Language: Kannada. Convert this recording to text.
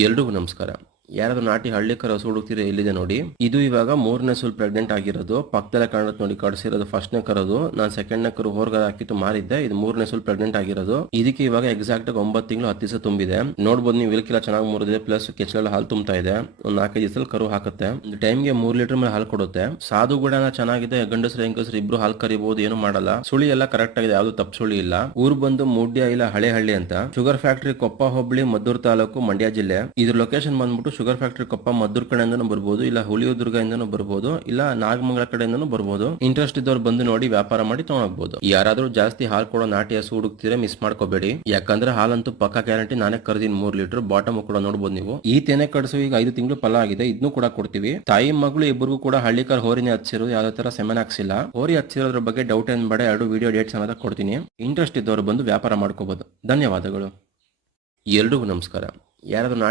ಎಲ್ರಿಗೂ ನಮಸ್ಕಾರ. ಯಾರಾದ್ರೂ ನಾಟಿ ಹಳ್ಳಿ ಕರು ಹಸು ಹುಡುಕ್ತೀರಾ ಇಲ್ಲಿದೆ ನೋಡಿ. ಇದು ಇವಾಗ 3ನೇ ಸುಲ್ ಪ್ರೆಗ್ನೆಂಟ್ ಆಗಿರೋದು. ಪಕ್ಕದಲ್ಲೇ ಕಾಣುತ್ತೆ ನೋಡಿ, ಕಡ್ಸಿರೋದು ಫಸ್ಟ್ನೇ ಕರೋದು. ನಾನು ಸೆಕೆಂಡ್ನೇ ಕರು ಹೊರಗಡೆ ಹಾಕಿತ್ತು ಮಾರಿದ್ದೆ. ಇದು 3ನೇ ಸುಲ್ ಪ್ರೆಗ್ನೆಂಟ್ ಆಗಿರೋದು. ಇದಕ್ಕೆ ಇವಾಗ ಎಕ್ಸಾಕ್ಟ್ ಆಗಿ 9 ತಿಂಗಳು 10 ದಿವಸ ತುಂಬಿದೆ. ನೋಡ್ಬೋದು ನೀವು, ಇಲ್ಕಿಲ್ಲ ಚೆನ್ನಾಗಿ ಮುರಿದಿದೆ, ಪ್ಲಸ್ ಕೆಚ್ಚಲೆಲ್ಲ ಹಾಲು ತುಂಬ್ತಾ ಇದೆ. ಒಂದು 4-5 ದಿವಸದಲ್ಲಿ ಕರು ಹಾಕುತ್ತೆ. ಒಂದು ಟೈಮ್ಗೆ 3 ಲೀಟರ್ ಮೇಲೆ ಹಾಲು ಕೊಡುತ್ತೆ. ಸಾಧು ಗುಡನ ಚೆನ್ನಾಗಿದೆ. ಗಂಡಸರು ಹೆಂಗಸರು ಇಬ್ರು ಹಾಲು ಕರಿಬಹುದು, ಏನು ಮಾಡಲ್ಲ. ಸುಳಿ ಎಲ್ಲ ಕರೆಕ್ಟ್ ಆಗಿದೆ, ಯಾವ್ದು ತಪ್ಪು ಸುಳಿ ಇಲ್ಲ. ಊರು ಬಂದು ಮೂಡ್ಯ ಇಲ್ಲ ಹಳೆ ಹಳ್ಳಿ ಅಂತ. ಶುಗರ್ ಫ್ಯಾಕ್ಟರಿ ಕೊಪ್ಪ ಹೋಬಳಿ, ಮದ್ದೂರು ತಾಲೂಕು, ಮಂಡ್ಯ ಜಿಲ್ಲೆ. ಇದ್ರ ಲೊಕೇಶನ್ ಬಂದ್ಬಿಟ್ಟು ಶುಗರ್ ಫ್ಯಾಕ್ಟರಿ ಕೊಪ್ಪ ಮದ್ದೂರು ಕಡೆಯಿಂದನೂ ಬರ್ಬೋದು, ಇಲ್ಲ ಹುಲಿಯುದುರ್ಗದಿಂದನೂ ಬರ್ಬೋದು, ಇಲ್ಲ ನಾಗಮಂಗಲ ಕಡೆಯಿಂದನೂ ಬರ್ಬೋದು. ಇಂಟ್ರೆಸ್ಟ್ ಇದ್ದವ್ರು ಬಂದು ನೋಡಿ ವ್ಯಾಪಾರ ಮಾಡಿ ತಗೊಂಡೋಗ್ಬೋದು. ಯಾರಾದ್ರೂ ಜಾಸ್ತಿ ಹಾಲು ಕೊಡೋ ನಾಟಿ ಹಸು ಹುಡುಕ್ತಿದ್ರೆ ಮಿಸ್ ಮಾಡ್ಕೋಬೇಡಿ. ಯಾಕಂದ್ರೆ ಹಾಲಂತೂ ಪಕ್ಕ ಗ್ಯಾರಂಟಿ. ನಾನೇ ಕರ್ದಿನ್ 3 ಲೀಟರ್. ಬಾಟಮ್ ಕೂಡ ನೋಡ್ಬೋದು ನೀವು. ಈ ತೆನೆ ಕಡಿಸು ಈಗ 5 ತಿಂಗಳು ಫಲ ಆಗಿದೆ. ಇದನ್ನು ಕೂಡ ಕೊಡ್ತೀವಿ. ತಾಯಿ ಮಗಳು ಇಬ್ಬರಿಗೂ ಕೂಡ ಹಳ್ಳಿಕಾರ್ ಹೋರಿನೇ ಹಚ್ಚಿರೋದು, ಯಾವ್ದೇ ತರ ಸೆಮೆನ್ ಹಾಕ್ಸಿಲ್ಲ. ಹೋರಿ ಹಚ್ಚಿರೋದ್ರ ಬಗ್ಗೆ ಡೌಟ್ ಏನ್ ಬೇಡ, 2 ವಿಡಿಯೋ ಡೇಟ್ ಸಮೇತ ಕೊಡ್ತೀನಿ. ಇಂಟ್ರೆಸ್ಟ್ ಇದ್ದವರು ಬಂದು ವ್ಯಾಪಾರ ಮಾಡ್ಕೋಬಹುದು. ಧನ್ಯವಾದಗಳು. ಎಲ್ರಿಗೂ ನಮಸ್ಕಾರ. ಯಾರಾದ್ರೂ